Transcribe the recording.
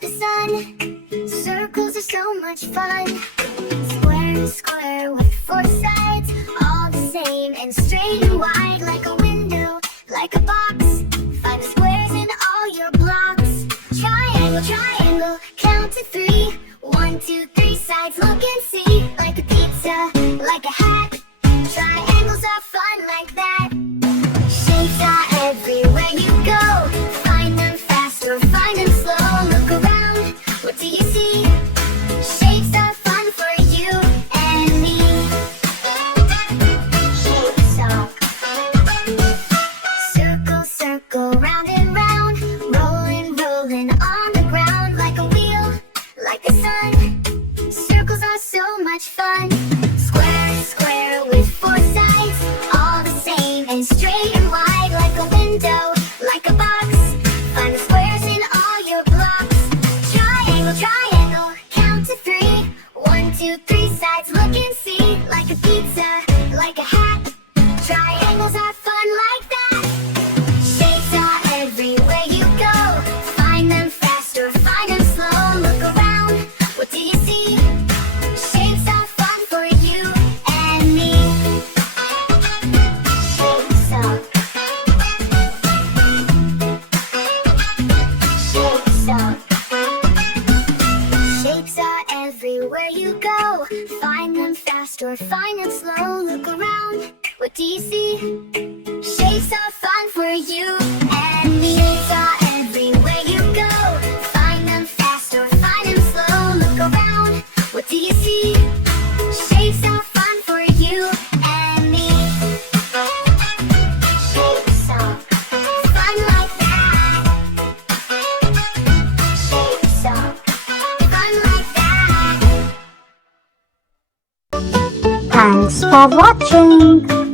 the sun. Circles are so much fun. Square, square with four sides, all the same and straight and wide, like a window, like a box. Find the squares in all your blocks. Triangle, triangle, count to three. 1, 2, 3 sides, look and see. Like a pizza, like a hat. Triangles are fun like that. Shapes are everywhere you go. Find them fast or find them slow. Look around, what do you see? Shapes are fun for you and me. Shapes are. Circle, circle, round and round. Rolling, rolling on the ground. Like a wheel, like the sun. Circles are so much fun. Square, square with four sides, all the same and straight and wide, like a window, like a box. Find the squares in all your blocks. Triangle, triangle, count to three. 1, 2, 3 sides, look and see. Like a pizza, like a hat. Triangles are fun like that. Shapes are everywhere you go. Find them fast or find them slow. Look around, what do you see? Shapes are fun for you and me. Shapes are. Shapes are. Shapes are everywhere you go. Find them fast or find them slow. Look around, what do you see? Shapes are fun for you and me. Shapes are everywhere you go. Find them fast or find them slow. Look around, what do you see? Shapes are fun for you and me. Shapes are fun like that. Shapes are fun like that. Thanks for watching.